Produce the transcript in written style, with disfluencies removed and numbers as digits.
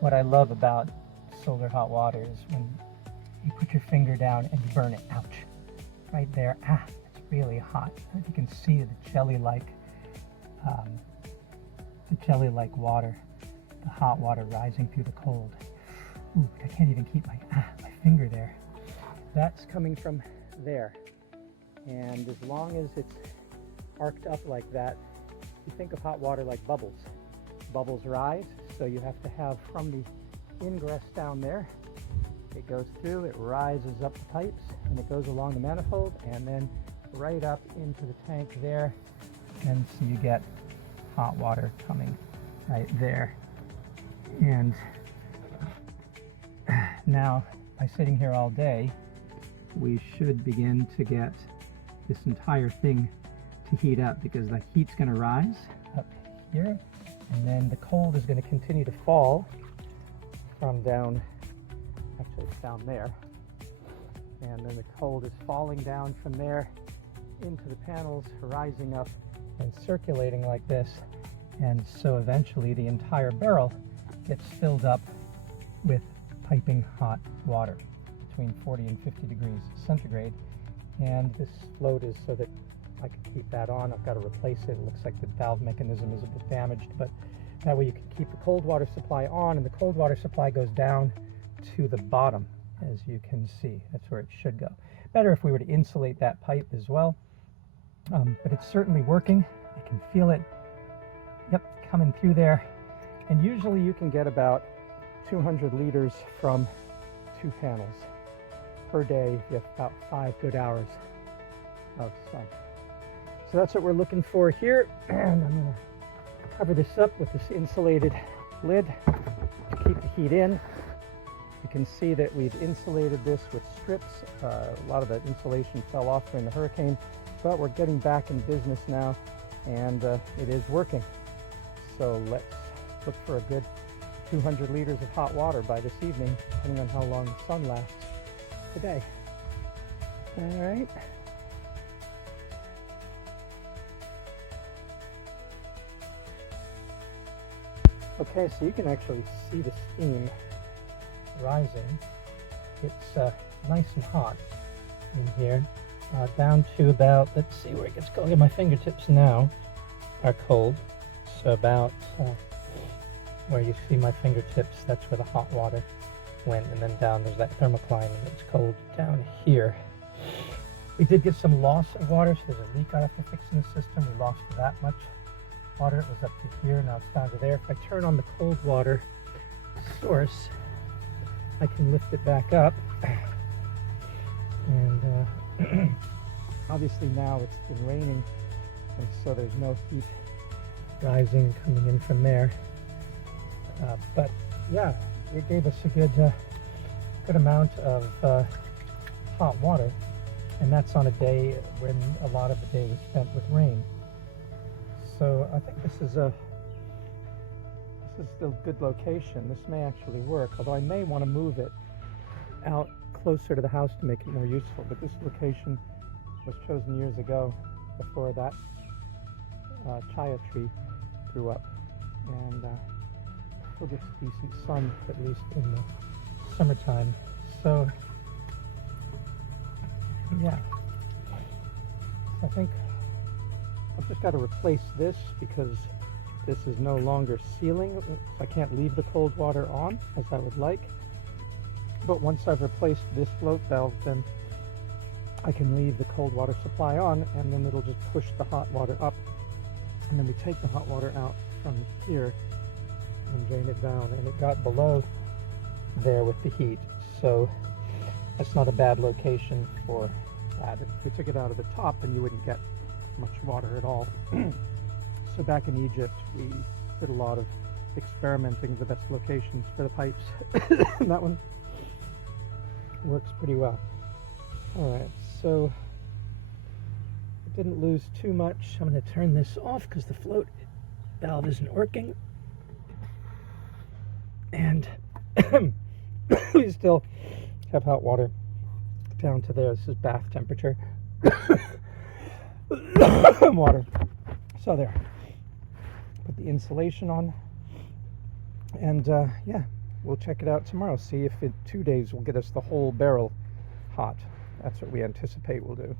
What I love about solar hot water is when you put your finger down and you burn it. Ouch. Right there. Ah, it's really hot. You can see the jelly-like water, the hot water rising through the cold. Ooh, I can't even keep my finger there. That's coming from there. And as long as it's arced up like that, you think of hot water like bubbles. Bubbles rise, so you have to have from the ingress down there, it goes through, it rises up the pipes, and it goes along the manifold, and then right up into the tank there, and so you get hot water coming right there. And now, by sitting here all day, we should begin to get this entire thing to heat up, because the heat's going to rise up here, and then the cold is going to continue to fall from down, actually it's down there, and then the cold is falling down from there into the panels, rising up and circulating like this, and so eventually the entire barrel gets filled up with piping hot water between 40 and 50 degrees centigrade. And this float is so that I can keep that on. I've got to replace it. It looks like the valve mechanism is a bit damaged, but that way you can keep the cold water supply on, and the cold water supply goes down to the bottom, as you can see. That's where it should go. Better if we were to insulate that pipe as well, but it's certainly working. I can feel it, yep, coming through there. And usually you can get about 200 liters from 2 panels per day if you have about 5 good hours of sun. So that's what we're looking for here, and I'm going to cover this up with this insulated lid to keep the heat in. You can see that we've insulated this with strips. A lot of the insulation fell off during the hurricane, but we're getting back in business now, and it is working. So let's look for a good 200 liters of hot water by this evening, depending on how long the sun lasts today. All right. Okay, so you can actually see the steam rising. It's nice and hot in here, down to about, let's see where it gets going. My fingertips now are cold, so about where you see my fingertips, that's where the hot water went, and then down there's that thermocline, and it's cold down here. We did get some loss of water, so there's a leak I have to fix in the system. We lost that much water. It was up to here, now it's down to there. If I turn on the cold water source, I can lift it back up, and obviously now it's been raining, and so there's no heat rising coming in from there, but yeah, it gave us a good amount of hot water, and that's on a day when a lot of the day was spent with rain. So I think this is still a good location. This may actually work, although I may want to move it out closer to the house to make it more useful. But this location was chosen years ago, before that chaya tree grew up, and still gets decent sun, at least in the summertime. So yeah, I think I've just got to replace this, because this is no longer sealing, so I can't leave the cold water on as I would like. But once I've replaced this float valve, then I can leave the cold water supply on, and then it'll just push the hot water up, and then we take the hot water out from here and drain it down. And it got below there with the heat, so that's not a bad location for that. If we took it out of the top, then you wouldn't get much water at all. So back in Egypt, we did a lot of experimenting with the best locations for the pipes. And that one works pretty well. All right, so I didn't lose too much. I'm going to turn this off because the float valve isn't working, and we still have hot water down to there. This is bath temperature water. So there, put the insulation on, and yeah, we'll check it out tomorrow. See if in 2 days will get us the whole barrel hot. That's what we anticipate we'll do.